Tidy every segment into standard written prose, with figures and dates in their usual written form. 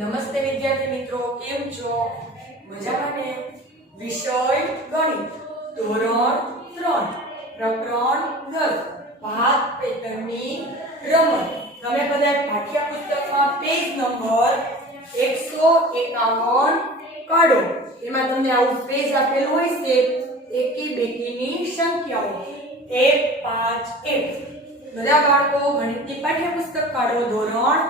નમસ્તે વિદ્યાર્થી મિત્રો, કેમ છો? મજામાં ને? વિષય ગણિત, ધોરણ 3, પ્રકરણ 10, ભાગ પેટર્નની રમત. તમે બધા પાઠ્યપુસ્તકમાં પેજ નંબર 151 કાઢો. એમાં તમને આવું પેજ આપેલું હોય છે, એકી બેકીની સંખ્યાઓ 1, 5, 1. બધા બાળકો ગણિતની પાઠ્યપુસ્તક કાઢો, ધોરણ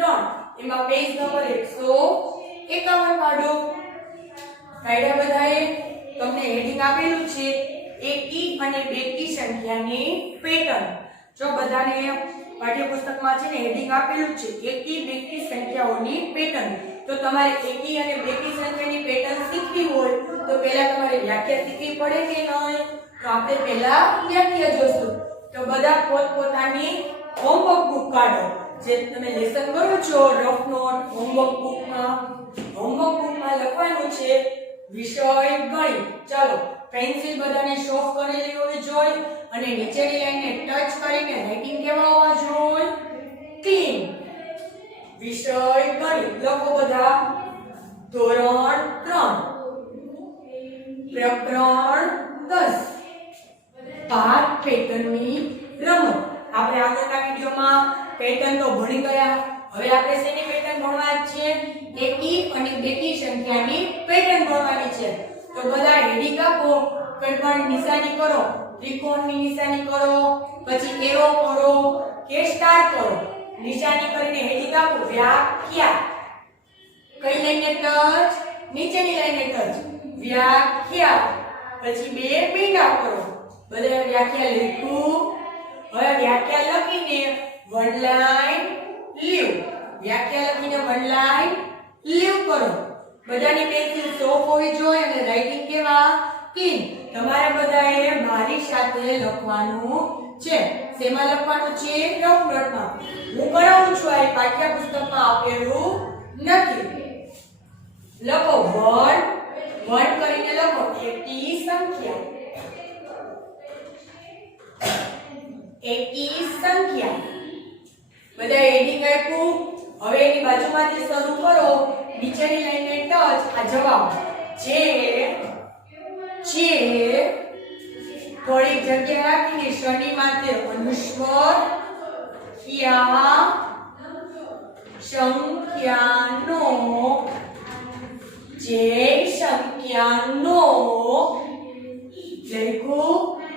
3. એમાં પેજ નંબર 151 કાઢો. કાઢ્યા બધાએ? તમને હેડિંગ આપેલું છે એકી અને બેકી સંખ્યાની પેટર્ન. જો બધાને પાઠ્યપુસ્તકમાં છે ને હેડિંગ આપેલું છે એકી બેકી સંખ્યાઓની પેટર્ન. તો તમારે એકી અને બેકી સંખ્યાની પેટર્ન શીખવી હોય તો પહેલા તમારે વ્યાખ્યા શીખવી પડે કે નહીં? તો આપણે પહેલા વ્યાખ્યા જોશું. તો બધા પોતપોતાની હોમવર્ક બુક કાઢો. જે તમે લેસન કરો છો રફ નોટ હોમવર્ક બુકમાં લખવાનું છે વિષય ગણિત. ચાલો, પેન્સિલ બધાને શોપ કરેલી હોવી જોઈએ અને નીચેની લાઈનને ટચ કરીને રાઇટિંગ કેવા હોવા જોઈએ? ક્લીન. વિષય ગણિત લખો બધા. ધોરણ 3, પ્રકરણ 10, ભાગ પેટર્નની રમત. આપણે આગળના વિડિયોમાં પેટર્ન તો ભણી ગયા. હવે આપણે શેની પેટર્ન ભણવા છે? એકી અને બેકી સંખ્યાની પેટર્ન ભણવાની છે. તો બધા હેડિંગ આપો, કંઈપણ નિશાની કરો, ત્રિકોણની નિશાની કરો, પછી એરો કરો કે સ્ટાર કરો. નિશાની કરીને હેડિંગ આપો. વ્યાખ્યા કઈ લાઈને ટચ? નીચેની લાઈને ટચ. વ્યાખ્યા. પછી બે મીંડા કરો. બધા વ્યાખ્યા લખું. હવે વ્યાખ્યા લખીને વન લાઈન લીવ. વ્યાખ્યા લખીને વન લાઈન લીવ કરો. બધાની પેન્સિલ શોપ હોવી જોઈએ અને રાઇટિંગ કેવા? ક્લીન. તમારે બધાએ મારી સાથે લખવાનું છે. શેમાં લખવાનું છે? રફ નોટમાં. હું કરાવું છું, આ પાઠ્યપુસ્તકમાં આપેલું નથી. લખો 1 કરીને લખો એકી સંખ્યા. એકી સંખ્યા. બધા હેડિંગ આપ્યું. હવે એની બાજુમાંથી શરૂ કરો. નીચેની લાઈનને ટચ. આ જવાબ જે થોડી જગ્યા રાખીને શની માથે અનુસ્વાર સંખ્યાનો જે સંખ્યાનો લખો.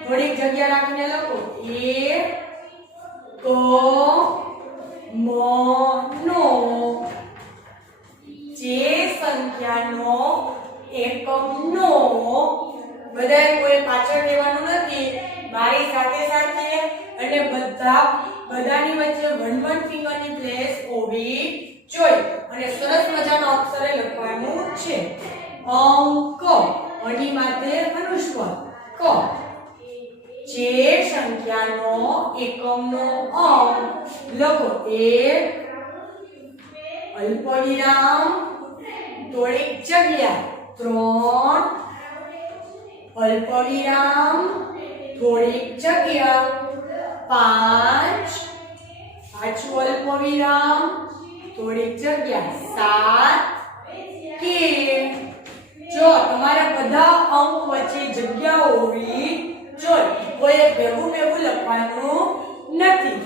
થોડીક જગ્યા રાખીને લખો એકમનો. જે સંખ્યાનો એકમનો. બધાએ કોઈ પાછળ રહેવાનું નથી. મારી સાથે સાથે અને બધાની વચ્ચે 1 ફિંગરની પ્લેસ હોવી જોઈએ અને સરસ મજાનો અક્ષરે લખવાનું છે. અંક અની માથે અનુસ્વાર ક. જે સંખ્યાનો એકમનો અંક લખો 1 અલ્પવિરામ થોડીક જગ્યા 3 અલ્પવિરામ થોડીક જગ્યા 5 પાછું અલ્પવિરામ થોડીક જગ્યા 7 કે. જો તમારા બધા અંક વચ્ચે જગ્યા હોવી જોઈએ. કોઈ ભેગું લખવાનું નથી.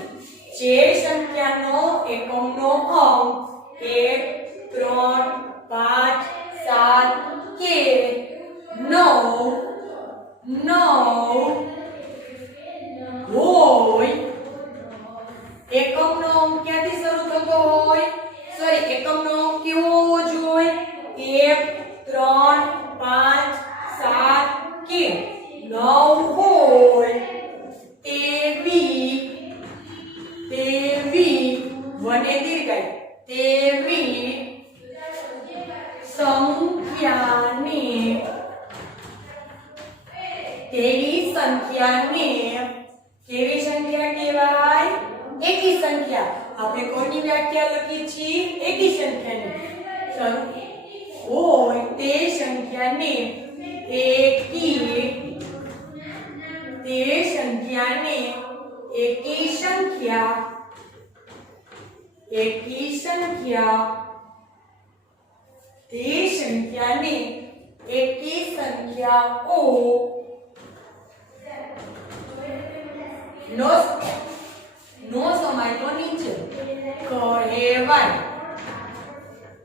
જે સંખ્યાનો એકમનો અંક 1 3 5 7 કે 9 હોય. એકમનો અંક ક્યાંથી શરૂ થતો હોય? એકમનો અંક કેવો હોવો જોઈએ? 1 3 5 7 કે 9 હોય. તેવી વને દીર્ઘાય. તેવી સંખ્યાને કેવી સંખ્યા કહેવાય? એકી સંખ્યા. આપણે કોની વ્યાખ્યા લખી છે? એકી સંખ્યાની. હોય તે સંખ્યાને એકી સંખ્યા તે સંખ્યાને એકી સંખ્યાઓ નો સમાય નીચે કહેવાય.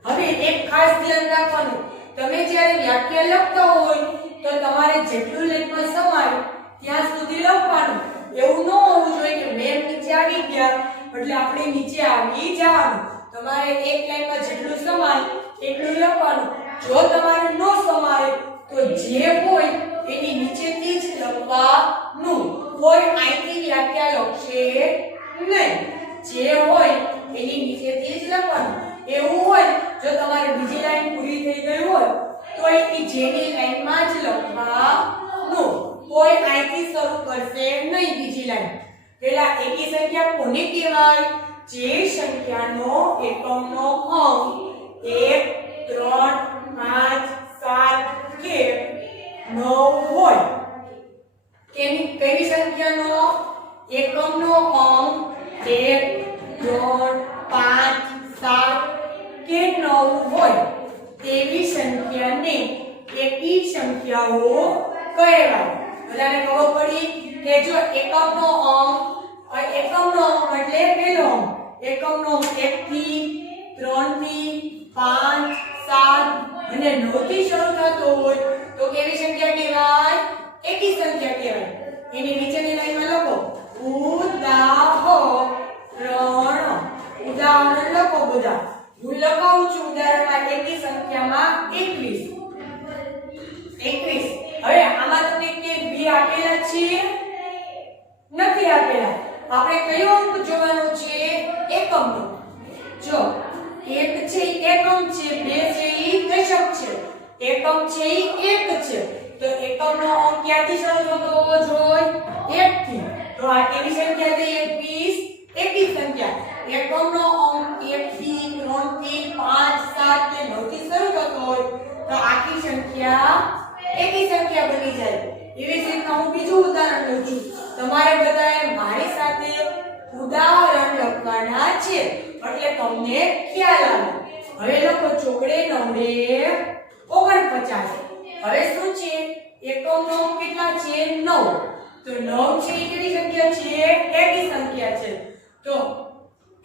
હવે એક ખાસ ધ્યાન રાખવાનું, તમે જ્યારે વાક્ય લખતા હોય તો તમારે જેટલું લાઈનમાં સમાય ત્યાં સુધી લખવાનું. એવું ન હોવું જોઈએ કે મેમ નીચે આવી ગયા એટલે આપણે નીચે આવી જવાનું. તમારે એક લાઈનમાં જેટલું સમાય એટલું લખવાનું. જો તમારે ન સમાય તો જે હોય એની નીચેથી જ લખવાનું. કોઈ અહીંથી વ્યાખ્યા લખશે નહીં. જે હોય એની નીચેથી જ લખવાનું. એવું હોય જો તમારે બીજી લાઈન પૂરી થઈ ગઈ હોય તો એ જેની લાઈનમાં જ લખવાનું. કોઈ અહીંથી શરૂ કરશે નહીં બીજી લાઈન. પેલા એકી સંખ્યા કોને કહેવાય? જે સંખ્યાનો એકમનો અંક 1 3 5 7 કે 9 હોય. કેવી સંખ્યાનો એકમનો અંક 1 3 5 7 કે 9 હોય તેવી સંખ્યાને એકી સંખ્યાઓ કહેવાય. બધાને ખબર પડી કે જો એકમનો અંક એટલે પેલો અંક. એકમનો અંક 1 થી 3 થી 5 7 અને 9 થી શરૂ થતો હોય તો કેવી સંખ્યા કહેવાય? એકી સંખ્યા કહેવાય. એની નીચેની લાઈનમાં લખો ઉદાહરણ લખો બધા. હું લખાવું છું ઉદાહરણમાં એકી સંખ્યામાં 21. હવે આમાં તમને કે બી આપેલા છે? નથી આપેલા. આપણે કયો અંક જોવાનો છે? એકમનો. જો 1 છે એકમ છે, 2 છે ઈ દશક છે, એકમ છે ઈ 1 છે. તો એકમનો અંક ક્યાંથી શરૂ થતો હોવો જોઈએ? 1 થી. તો આ કેવી સંખ્યા છે? 21. એકી સંખ્યા. એકમનો અંક 1 થી 3 થી 5 7 કે 9 થી શરૂ થતો હોય તો આખી સંખ્યા એકી સંખ્યા બની જાય. એવી જ રીતના હું બીજું ઉદાહરણ લઉં છું. તમારે બધાએ મારી સાથે ઉદાહરણ લખવાના છે એટલે તમને ખ્યાલ આવે. હવે લખો ચોકડે નવડે 49. હવે શું છે? એકમનો અંક કેટલા છે? 9. તો 9 છે એ કેવી સંખ્યા છે? એકી સંખ્યા છે. તો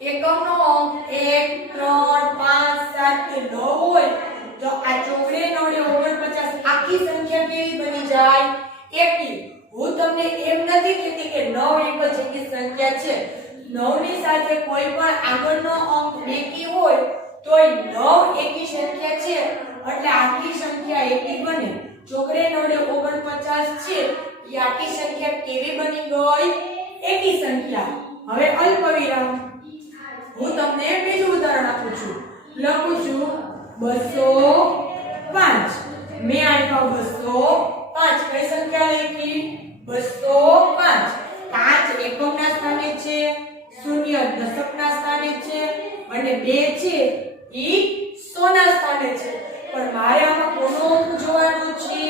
એકમનો અંક 1 3 5 7 કે 9 હોય તો આ ચોકડે નવડે 49 આખી સંખ્યા કેવી બની જાય? એકી. હું તમને એમ નથી કહેતી કે 9 એક જ એકી સંખ્યા છે. 9 ની સાથે કોઈ પણ આગળનો અંક બેકી હોય તોય 9 એકી સંખ્યા છે એટલે આખી સંખ્યા એકી બને. ચોકડે નવડે 49 છે એ આખી સંખ્યા કેવી બની ગઈ? એકી સંખ્યા. હવે અલ્પવિરામ. હું તમને બીજું ઉદાહરણ આપું છું. લખું છું 205. મેં આપ્યા 205. કઈ સંખ્યા લખી? 205. 5 એકમના સ્થાને છે, 0 દશકના સ્થાને છે અને 2 છે ઈ 100 ના સ્થાને છે. પણ મારે આમાં કોનો અંક જોવાનો છે?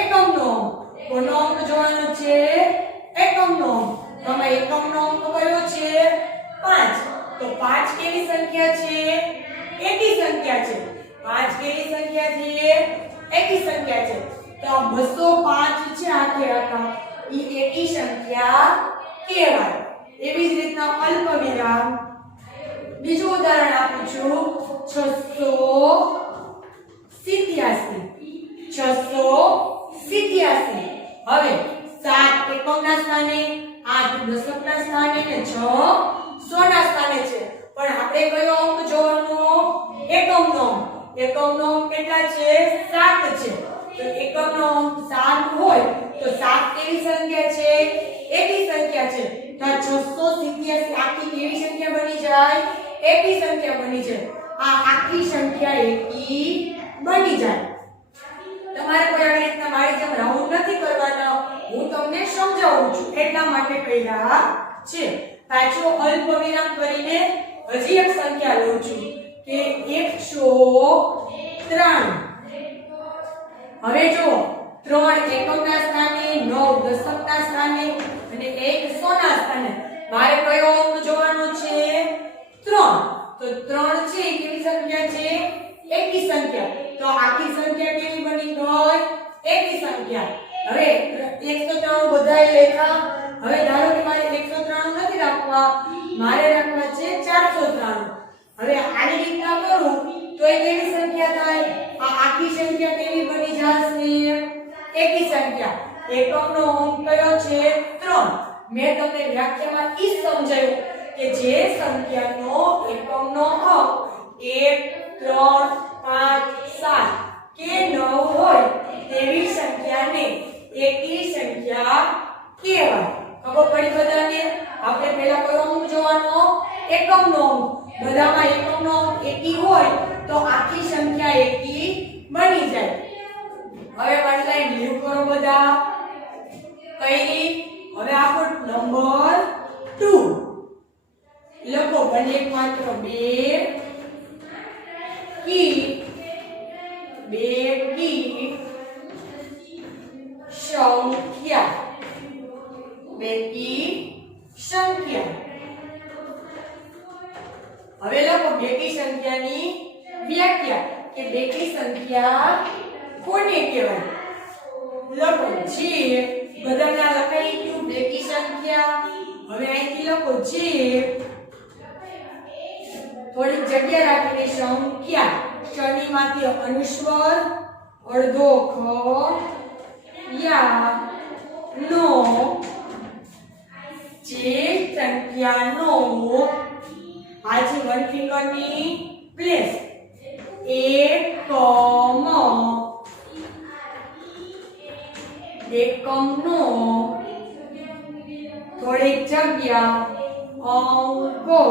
એકમનો અંક. કોનો અંક જોવાનો છે? એકમનો અંક. તમે એકમનો અંક કયો છે? 5. તો 5 કેવી સંખ્યા છે? એકી સંખ્યા છે. 5 કેવી સંખ્યા છે? એકી સંખ્યા છે. તો આ 205 છે આખે આખા ઈ એકી સંખ્યા કહેવાય. એવી જ રીતના અલ્પવિરામ. બીજું ઉદાહરણ આપું છું 687. 687. હવે 7 એકમના સ્થાને, 8 દશકના સ્થાને ને 6 100 ના સ્થાને છે. પણ આપણે કયો અંક જોવાનો? એકમનો અંક. એકમનો અંક કેટલા છે? 7 છે. તો એકમનો અંક 7 હોય તો 7 કેવી સંખ્યા છે? એકી સંખ્યા છે. તો 687 આખી કેવી સંખ્યા બની જાય? એકી સંખ્યા બની જાય. આ આખી સંખ્યા એકી બની જાય. તમારે કોઈ આવી રીતના મારી જેમ રાઉન્ડ નથી કરવાના. હું તમને સમજાવું છું એટલા માટે કહ્યા છે. પાછો અલ્પવિરામ કરીને હજી એક સંખ્યા લઉં છું કે 103. હવે જો 3 એકમના સ્થાને, 9 દશકના સ્થાને અને 1 100 ના સ્થાને. મારે કયો અંક જોવાનો છે? 3. તો 3 છે કેવી સંખ્યા છે? એકી સંખ્યા. તો આખી સંખ્યા કેવી બની ગઈ? એકી સંખ્યા. હવે 193 બધાએ લેખા. હવે ધારો કે મારે 193 નથી રાખવા, મારે રાખવા છે 493. હવે આની રીતના કરું તો એ કેવી સંખ્યા થાય? આ આખી સંખ્યા કેવી બની જશે? એકી સંખ્યા. એકમનો અંક કયો છે? 3. મેં તમને વ્યાખ્યામાં ઈ સમજાવ્યું કે જે સંખ્યાનો એકમનો અંક 1 3 5 7 કે 9 હોય તેવી સંખ્યાને એકી સંખ્યા કહેવાય. ખબર પડી બધાને? આપણે પહેલા કયો અંક જોવાનો? એકમનો અંક. બધામાં એકમનો અંક એકી હોય તો આખી સંખ્યા એકી બની જાય. હવે વન લાઈન લીવ કરો બધા. કઈ? હવે આપણો નંબર 2 લખો. બને માત્ર 2 કી સંખ્યા. બેકી સંખ્યા. હવે લખો બેકી સંખ્યાની વ્યાખ્યા કે બેકી સંખ્યા કોને કહેવાય? લખો જે બધાના લખાઈ ગયું બેકી સંખ્યા. હવે અહીંથી લખો જે થોડી જગ્યા રાખીને સંખ્યા. શનિમાંથી અનુસ્વાર, અડધો ખ યા નો જે સંખ્યાનો આજી વન ફિંગરની પ્લેસ એકમનો થોડી જગ્યા અંકો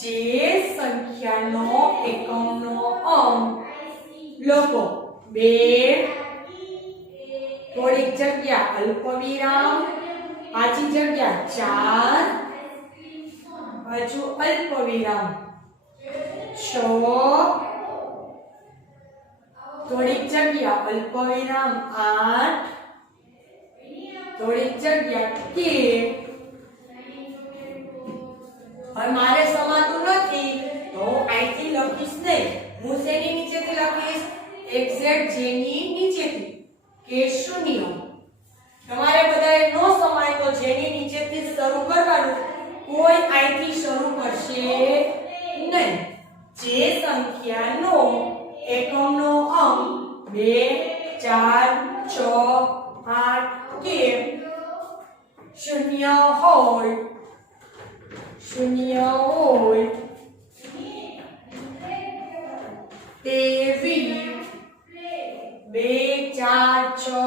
જે સંખ્યાનો એકમનો અંક લખો 2 થોડી જગ્યા અલ્પવિરામ આજી જગ્યા 4 હજુ અલ્પવિરામ 6 થોડી જગ્યા અલ્પવિરામ 8 થોડી જગ્યા 13. હવે મારે સમાતું નથી તો હું અહીંથી લખીશ નહીં. હું શેની નીચેથી લખીશ? એક્ઝેક્ટ જેની નીચેથી કે 0. તમારે બધાએ નો સમાય તો જેની નીચેથી શરૂ કરવાનું. કોઈ અહીંથી શરૂ કરશે નહીં. જે સંખ્યાનો એકમનો અંક 2 4 6 8 કે 0 હોય તેવી 2 4 6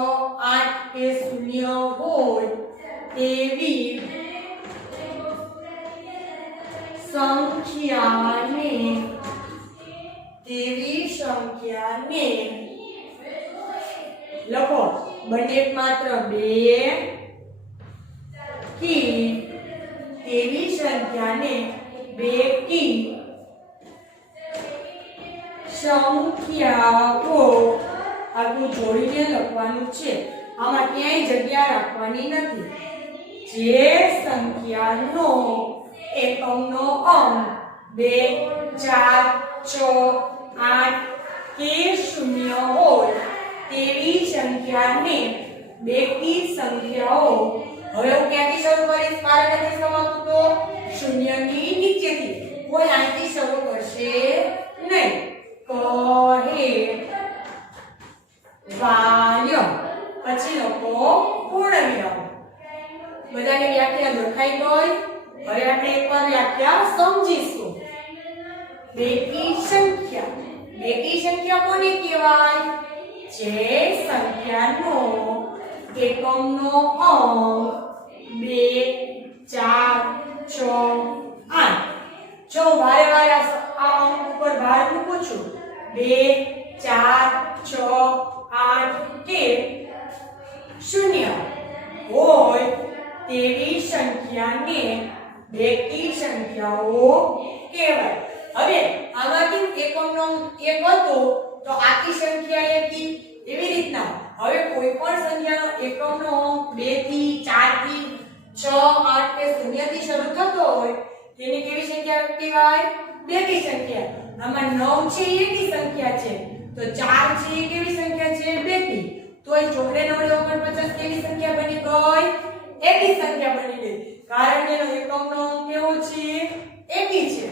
8 કે 0 હોય તેવી સંખ્યાને લખો. બંને માત્ર 2 કી તેવી સંખ્યાને બેકી સંખ્યાઓ આટલું જોડીને લખવાનું છે. આમાં ક્યાંય જગ્યા રાખવાની નથી. જે સંખ્યાનો એકમનો અંક 2 4 6 8 કે 0 હોય તેવી સંખ્યાને બેકી સંખ્યાઓ. હવે હું ક્યાંથી શરૂ કરીશ? મારે નથી સમાતું તો 0 ની નીચેથી. કોઈ અહીંથી શરૂ કરશે નહીં. વાય પછી લખો પૂર્ણવિરામ. બધાની વ્યાખ્યા લખાઈ ગઈ. હવે આપણે એકવાર વ્યાખ્યા સમજીશું. બેકી સંખ્યા કોને કહેવાય? જે સંખ્યાનો એકમનો અંક 2 4 6 8. જો વારે વારે આ અંક ઉપર ભાર મૂકું છું 2 4 6 8 કે 0 હોય તેવી સંખ્યાને બેકી સંખ્યાઓ કહેવાય. હવે આમાંથી એકમનો એક હતો તો આખી સંખ્યા એકી. એવી રીતના હવે કોઈ પણ સંખ્યાનો એકમનો અંક 2 થી 4 થી 6 8 કે 0 થી શરૂ થતો હોય તેને કેવી સંખ્યા કહેવાય? બેકી સંખ્યા. આમાં 9 છે એ એકી સંખ્યા છે, તો 4 છે એ કેવી સંખ્યા છે? બેકી. તોય જોડે 9 49 કેવી સંખ્યા બની ગઈ? એકી સંખ્યા બની ગઈ, કારણ કે એનો એકમનો અંક કેવો છે? એકી છે.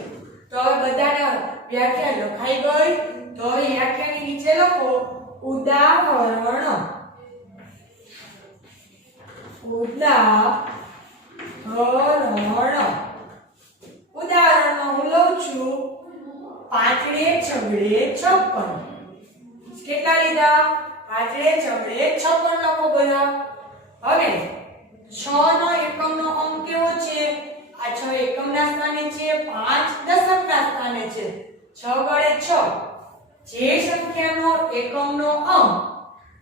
તો હવે બધાને વ્યાખ્યા લખાઈ ગઈ. તો હવે વ્યાખ્યાની નીચે લખો ઉદાહરણ. ઉદાહરણમાં હું લઉં છું 5 * 6 = 56. કેટલા લીધા? 5 * 6 = 56 લખો બધા. હવે 6 નો એકમનો અંક કેવો છે? આ 6 એકમના સ્થાને છે, 5 દશકના સ્થાને છે. 6 × 6 જે સંખ્યાનો એકમનો અંક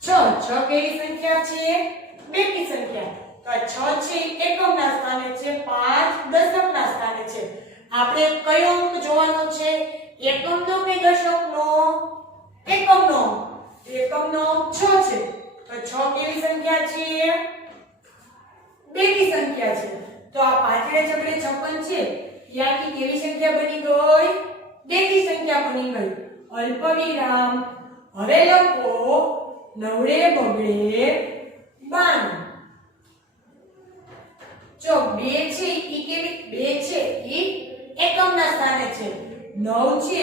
6 6 કેવી સંખ્યા છે? બેકી સંખ્યા. તો આ 6 છે એકમના સ્થાને છે, 5 દશકના સ્થાને છે. આપણે કયો અંક જોવાનો છે? એકમનો કે દશકનો? એકમનો. એકમનો અંક 6 છે, તો 6 કેવી સંખ્યા છે? બેકી સંખ્યા છે. તો આ 5 * 6 = 56 છે, ત્યાંથી કેવી સંખ્યા બની ગઈ? બેકી સંખ્યા બની ગઈ. અલ્પવિરામ. હવે લખો 9 બગડે 92. જો 2 છે ઈ કેવી? 2 છે ઈ એકમના સ્થાને છે, 9 છે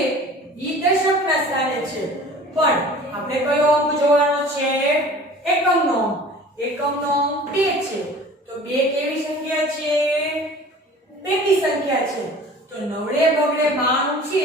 ઈ દશકના સ્થાને છે. પણ આપણે કયો અંક જોવાનો છે? એકમનો અંક. એકમનો અંક 2 છે, તો 2 કેવી સંખ્યા છે? બેકી સંખ્યા છે. તો 9 બગડે 92 છે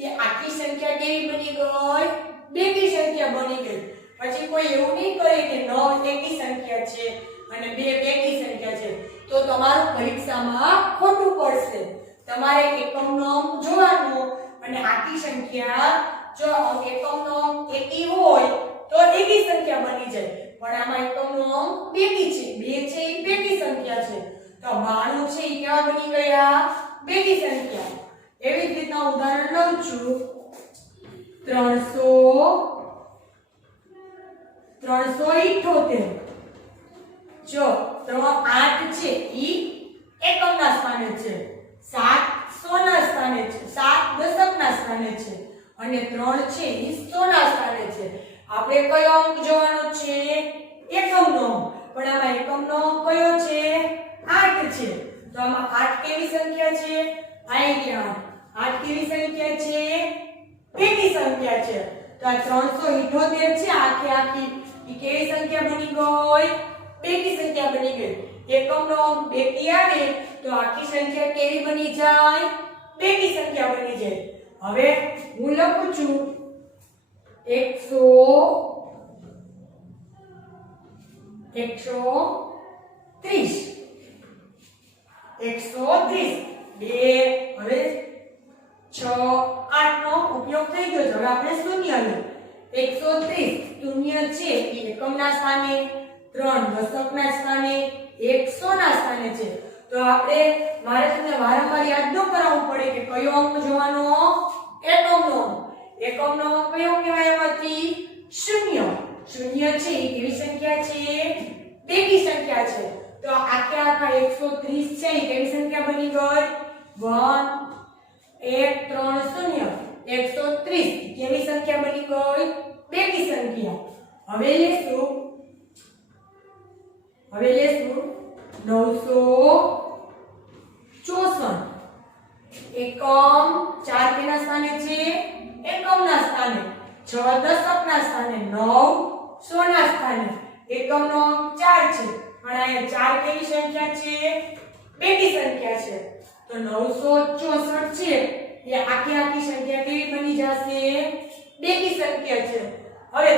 એ આખી સંખ્યા કેવી બની ગઈ? બેકી સંખ્યા બની ગઈ. પછી કોઈ એવું નહીં કરે કે 9 એકી સંખ્યા છે અને 2 બેકી સંખ્યા છે, તો તમારું પરીક્ષામાં ખોટું પડશે. તમારે એકમનો અંક જોવાનો અને આખી સંખ્યા, જો એકમનો અંક એકી હોય તો એકી સંખ્યા બની જાય, પણ આમાં એકમનો અંક બેકી છે, 2 છે એ બેકી સંખ્યા છે, તો 92 છે એ કેવા બની ગયા? બેકી સંખ્યા. એવી જ રીતના ઉદાહરણ લઉં છું 378. જો 8 છે ઈ એકમના સ્થાને છે, 7 100ના સ્થાને છે, 7 દશકના સ્થાને છે અને 3 છે ઈ 100ના સ્થાને છે. આપણે કયો અંક જોવાનો છે? એકમનો અંક. પણ આમાં એકમનો અંક કયો છે? 8 છે. તો આમાં 8 કેવી સંખ્યા છે? અહીંયા 8 કેવી સંખ્યા છે? બેકી સંખ્યા છે. તો આ 378 છે આખી ઈ કેવી સંખ્યા બની ગઈ? બેકી સંખ્યા બની ગઈ. એકમનો અંક બેકી આવે તો આખી સંખ્યા કેવી બની જાય? બેકી સંખ્યા બની જાય. હવે હું લખું છું 130. 130. 2 હવે 6 8 નો ઉપયોગ થઈ ગયો છે. હવે આપણે શૂન્ય લઈએ. 130 શૂન્ય છે એ એકમના સ્થાને, 3 દશકના સ્થાને, 100 ના સ્થાને છે. તો આપણે મારે તમને વારંવાર યાદ ન કરાવવું પડે કે કયો અંક જોવાનો? એકમનો અંક. એકમનો અંક કયો કહેવાય? એમાંથી શૂન્ય. શૂન્ય છે એ કેવી સંખ્યા છે? બેકી સંખ્યા છે. તો આખા 130 છે એ કેવી સંખ્યા બની ગઈ? 1 1 3 0. 130 કેવી સંખ્યા બની ગઈ? બેકી સંખ્યા. હવે લેશું 964. એકમ 4 કેના સ્થાને છે? એકમના સ્થાને. 6 દશકના સ્થાને, 9 100ના સ્થાને. એકમનો અંક 4 છે, પણ અહીંયા 4 કેવી સંખ્યા છે? બેકી સંખ્યા છે. તો 964 છે એ આખી સંખ્યા કેવી બની જશે? બેકી સંખ્યા છે. હવે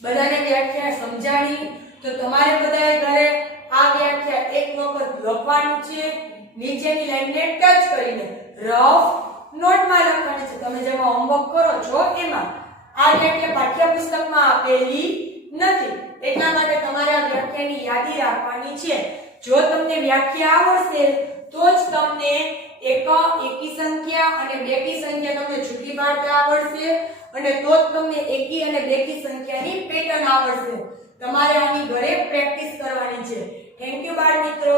બધાને વ્યાખ્યા સમજાણી. તો તમારે બધાએ ઘરે આ વ્યાખ્યા એક વખત લખવાનું છે, નીચેની લાઈનને ટચ કરીને રફ નોટમાં લખવાની છે. તમે જેમાં હોમવર્ક કરો છો એમાં. આ વ્યાખ્યા પાઠ્યપુસ્તકમાં આપેલી નથી, એટલા માટે તમારે આ વ્યાખ્યાની યાદી રાખવાની છે. જો તમને વ્યાખ્યા આવડશે તો જ તમને એકી સંખ્યા અને બેકી સંખ્યા તમને છૂટી પાડતા આવડશે, અને તો જ તમને એકી અને બેકી સંખ્યાની પેટર્ન આવડશે. તમારે આની ઘરે પ્રેક્ટિસ કરવાની છે. થેન્ક યુ બાળ મિત્રો.